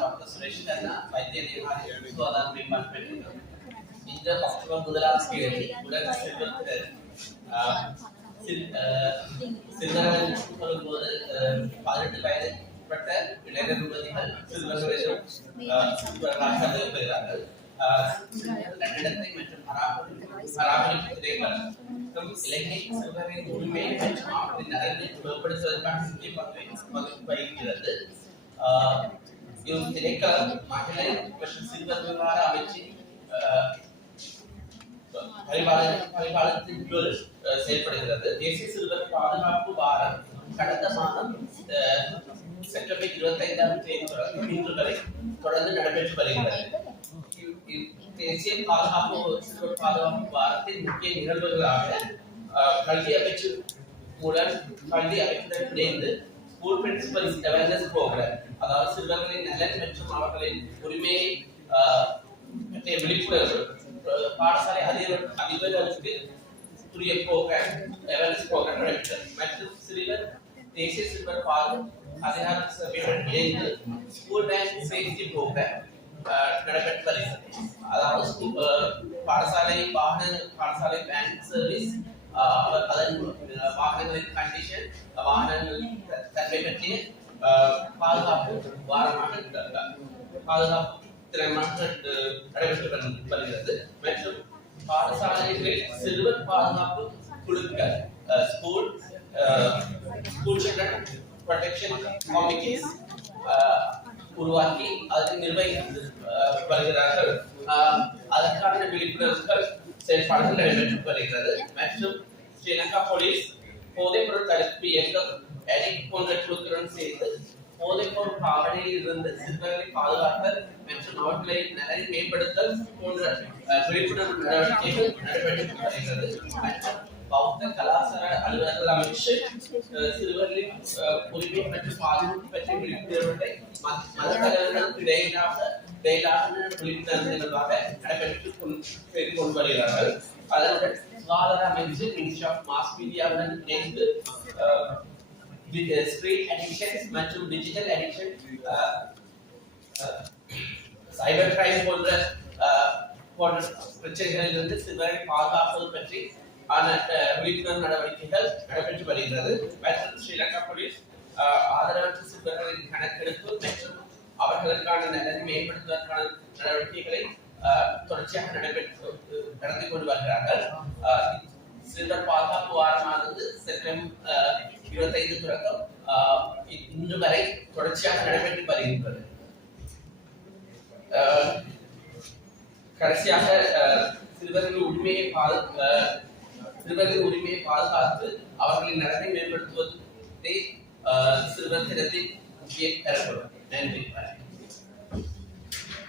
Doctor Suresh கண்ணா வைத்திய நிர்வாகி சுகாதார மேம்பாட்டு இந்த அக்டோபர் முதலாம் தேதி உலக செல்வத்தினர் சிறுவர்கள் சொல்லும்போது 18 வயதுப்பட்ட இளைஞர் யுவதிகள் சிறுவர்களிடம் பெறுகிறார்கள். கட்டிடத்தை மற்றும் பராமரிப்பு திரைப்படம் இலங்கை சிறுவரின் உரிமையை மற்றும் அவற்றின் நலனை மேம்படுத்துவதற்கான முக்கிய பங்கு வகிக்கிறது. திணைக்களம் மகளிர் மற்றும் சிறுவர் விவகார அமைச்சின் பரிபாலனத்தின் கீழ் செயல்படுகிறது. தேசிய சிறுவர் பாதுகாப்பு வாரம் கடந்த மாதம் செப்டம்பர் 25ஆம் தேதி இன்று வரை தொடர்ந்து நடைபெற்று வருகிறது. தேசிய பாதுகாப்பு சிறுவர் பாதுகாப்பு வாரத்தின் முக்கிய நிகழ்வுகளாக கல்வி அமைச்சு மூலம் கல்வி அமைப்புடன் இணைந்து ஸ்கூல் பிரின்சிபல்ஸ் அவேர்னஸ் ப்ரோக்ராம், அதாவது சிறுவர்களின் நலன் மற்றும் அவர்களின் உரிமையை பற்றிய விழிப்புணர்வு பாடசாலை அதிபர்களுக்கு உரிய ப்ரோக்ராம் அவேர்னஸ் ப்ரோக்ராம் நடைபெற்றது. மற்றும் சிறுவர் தேசிய சிறுவர் அதிகார சபையுடன் இணைந்து ஸ்கூல் வேன் சேஃப்டி ப்ரோக்ராம் நடைபெற்று வருகிறது. அதாவது பாடசாலை வேன் சர்வீஸ், அதன் வாகனங்களின் கண்டிஷன், வாகனங்களின் தன்மை பற்றிய பாதுகாப்பு வாரமாக பாதுகாப்பு திறமாக நடைபெற்று வருகிறது. மற்றும் பாடசாலைகளில் சிறுவர் பாதுகாப்பு குழுக்கள் ஸ்கூல் சில்ட்ரன் ப்ரொடெக்ஷன் கமிட்டிஸ் உருவாக்கி அதற்கு நிர்வகித்து வருகிறார்கள். அதற்கான விழிப்புணர்வுகள் செயல்பாடுகள் நடைபெற்று வருகிறது. மற்றும் ஸ்ரீலங்கா போலீஸ் போதைப்பொருள் தடுப்பு இயக்கம் போன்ற குழுக்களுடன் சேர்ந்து போதைப்பொருள் பாவனையில் இருந்து சிறுவர்களை பாதுகாத்தல் மற்றும் அவர்களை நலனை மேம்படுத்தல் போன்ற விழிப்புணர்வு நடவடிக்கைகள் நடைபெற்று வருகிறது. மற்றும் பௌத்த கலாச்சார அலுவலர்கள் அமைச்சு சிறுவர்களின் உரிமை மற்றும் பாதுகாப்பு பற்றிய விழிப்புணர்வுகளை மத தலைவர்களுக்கு இடையிலான விழிப்புணர்வு நிகழ்வாக நடைபெற்று கொண்டு வருகிறார்கள். அதனுடன் சுகாதார அமைச்சு மினிஸ்ட்ரி ஆஃப் மாஸ் மீடியாவுடன் இணைந்து ஸ்ட்ரீட் அடிக்ஷன் மற்றும் டிஜிட்டல் அடிக்ஷன், சைபர் கிரைம் போன்ற பிரச்சனைகளிலிருந்து சிறுவர்களை பாதுகாப்பது பற்றி விழிப்புணர்வு நடவடிக்கைகள் நடைபெற்று வருகிறது. மற்றும் ஸ்ரீலங்கா போலீஸ் ஆதரவற்ற சிறுவர்களின் கணக்கெடுப்பு மற்றும் அவர்களுக்கான நலனை மேம்படுத்துவதற்கான நடவடிக்கைகளை தொடர்ச்சியாக நடத்தி கொண்டு வருகிறார்கள். சிறுவர் பாதுகாப்பு வாரமானது செப்டம்பர் 25 தொடக்கம் இன்று வரை தொடர்ச்சியாக நடைபெற்று வருகின்றது. கடைசியாக சிறுவர்களின் உரிமையை பாதுகாத்து அவர்களின் நலனை மேம்படுத்துவதே சிறுவர் தினத்தின் முக்கிய கருப்பொருள். நன்றி.